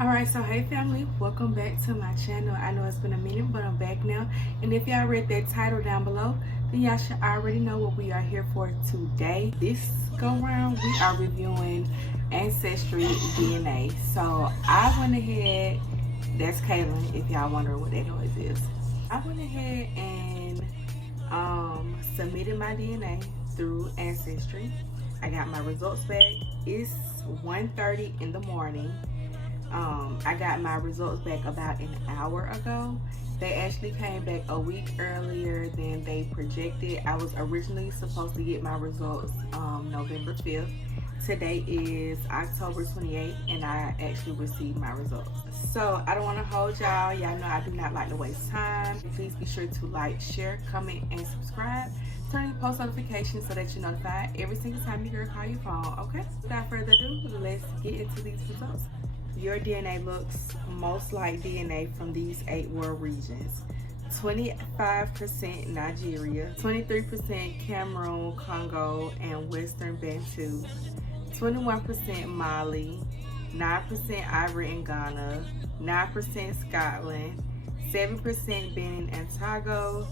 Alright, so hey family, welcome back to my channel. I know it's been a minute, but I'm back now. And if y'all read that title down below, then y'all should already know what we are here for today. This go round, we are reviewing Ancestry DNA. So I went ahead, that's Kaylin, if y'all wondering what that noise is. I went ahead and submitted my DNA through Ancestry. I got my results back. It's 1:30 in the morning. I got my results back about an hour ago. They actually came back a week earlier than they projected. I was originally supposed to get my results November 5th. Today is October 28th and I actually received my results. So I don't want to hold y'all. Y'all know I do not like to waste time. Please be sure to like, share, comment, and subscribe. Turn on post notifications so that you're notified every single time your girl call your phone, okay? Without further ado, let's get into these results. Your DNA looks most like DNA from these 8 world regions. 25% Nigeria, 23% Cameroon, Congo, and Western Bantu, 21% Mali, 9% Ivory and Ghana, 9% Scotland, 7% Benin and Togo,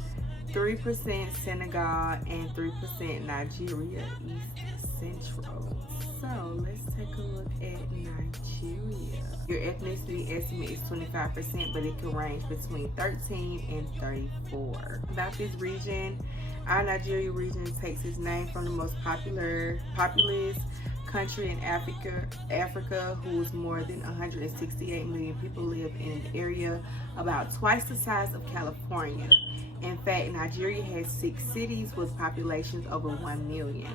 3% Senegal, and 3% Nigeria East Central. So let's take a look at Nigeria. Your ethnicity estimate is 25%, but it can range between 13 and 34. About this region, our Nigeria region takes its name from the most populous country in Africa, whose more than 168 million people live in an area about twice the size of California. In fact, Nigeria has 6 cities with populations over 1 million.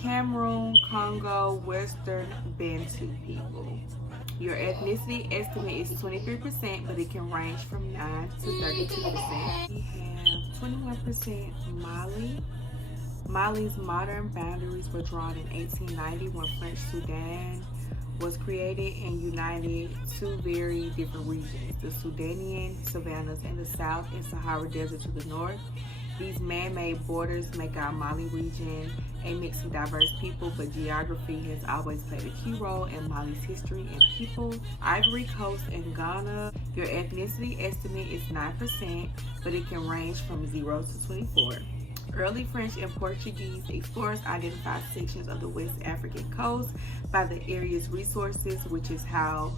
Cameroon, Congo, Western Bantu people. Your ethnicity estimate is 23%, but it can range from 9 to 32%. We have 21% Mali. Mali's modern boundaries were drawn in 1890 when French Sudan was created and united 2 very different regions, the Sudanian savannas in the south and Sahara Desert to the north. These man-made borders make our Mali region a mix of diverse people, but geography has always played a key role in Mali's history and people. Ivory Coast and Ghana, your ethnicity estimate is 9%, but it can range from 0 to 24. Early French and Portuguese explorers identified sections of the West African coast by the area's resources, which is how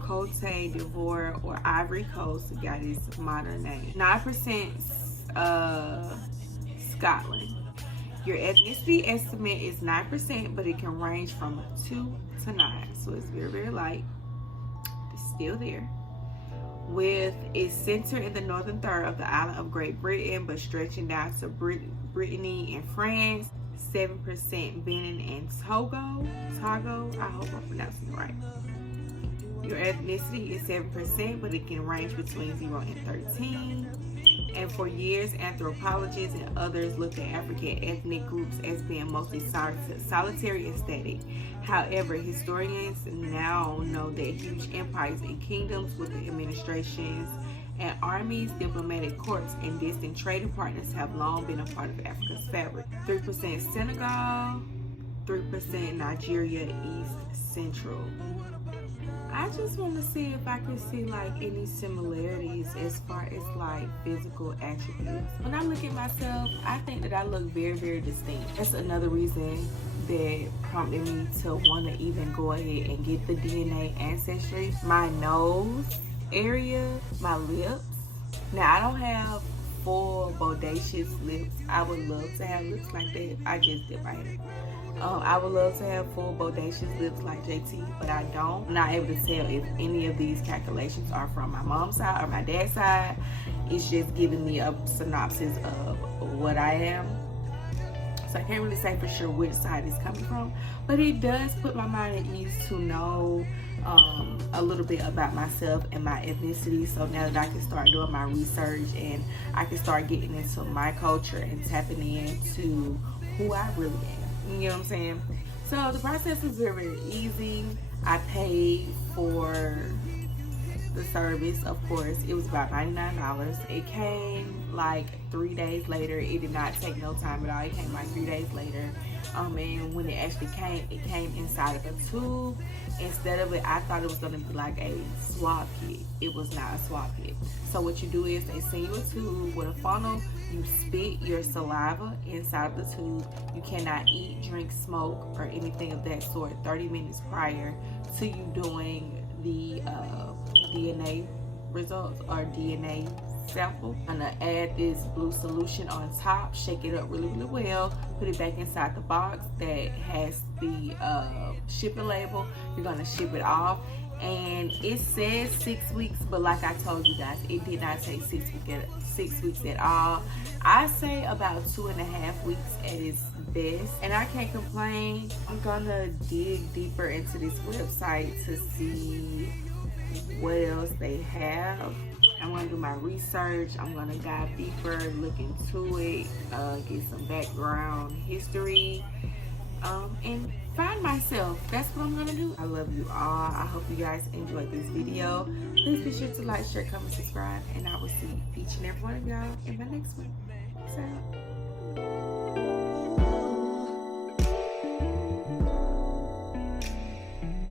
Cote d'Ivoire or Ivory Coast got its modern name. 9% Scotland. Your ethnicity estimate is 9%, but it can range from 2 to 9. So it's very, very light. It's still there. With its center in the northern third of the island of Great Britain, but stretching down to Brittany and France, 7% Benin and Togo, I hope I'm pronouncing it right. Your ethnicity is 7%, but it can range between 0 and 13. And for years, anthropologists and others looked at African ethnic groups as being mostly solitary and static. However, historians now know that huge empires and kingdoms with the administrations and armies, diplomatic corps, and distant trading partners have long been a part of Africa's fabric. 3% Senegal, 3% Nigeria East Central. I just want to see if I can see like any similarities as far as like physical attributes. When I look at myself, I think that I look very, very distinct. That's another reason that prompted me to want to even go ahead and get the DNA ancestry. My nose area, my lips. Now I don't have full bodacious lips. I would love to have lips like that. I just did my hair. I would love to have full bodacious lips like JT, but I don't. I'm not able to tell if any of these calculations are from my mom's side or my dad's side. It's just giving me a synopsis of what I am. So I can't really say for sure which side it's coming from, but it does put my mind at ease to know a little bit about myself and my ethnicity. So now that I can start doing my research and I can start getting into my culture and tapping into who I really am. You know what I'm saying? So the process was very, very easy. I paid for the service, of course. It was about $99. It came like 3 days later. It did not take no time at all. It came like 3 days later. And when it actually came, it came inside of a tube. Instead of it, I thought it was going to be like a swab kit. It was not a swab kit. So what you do is they send you a tube with a funnel. You spit your saliva inside of the tube. You cannot eat, drink, smoke, or anything of that sort 30 minutes prior to you doing the DNA results or DNA sample. I'm gonna add this blue solution on top, shake it up really well, put it back inside the box that has the shipping label. You're gonna ship it off, and it says 6 weeks, but like I told you guys, it did not say 6 weeks at all. I say about 2.5 weeks at its best, and I can't complain. I'm gonna dig deeper into this website to see what else they have. I'm gonna do my research. I'm gonna dive deeper, look into it, get some background history, and find myself. That's what I'm gonna do. I love you all. I hope you guys enjoyed this video. Please be sure to like, share, comment, subscribe, and I will see each and every one of y'all in my next one. Peace out.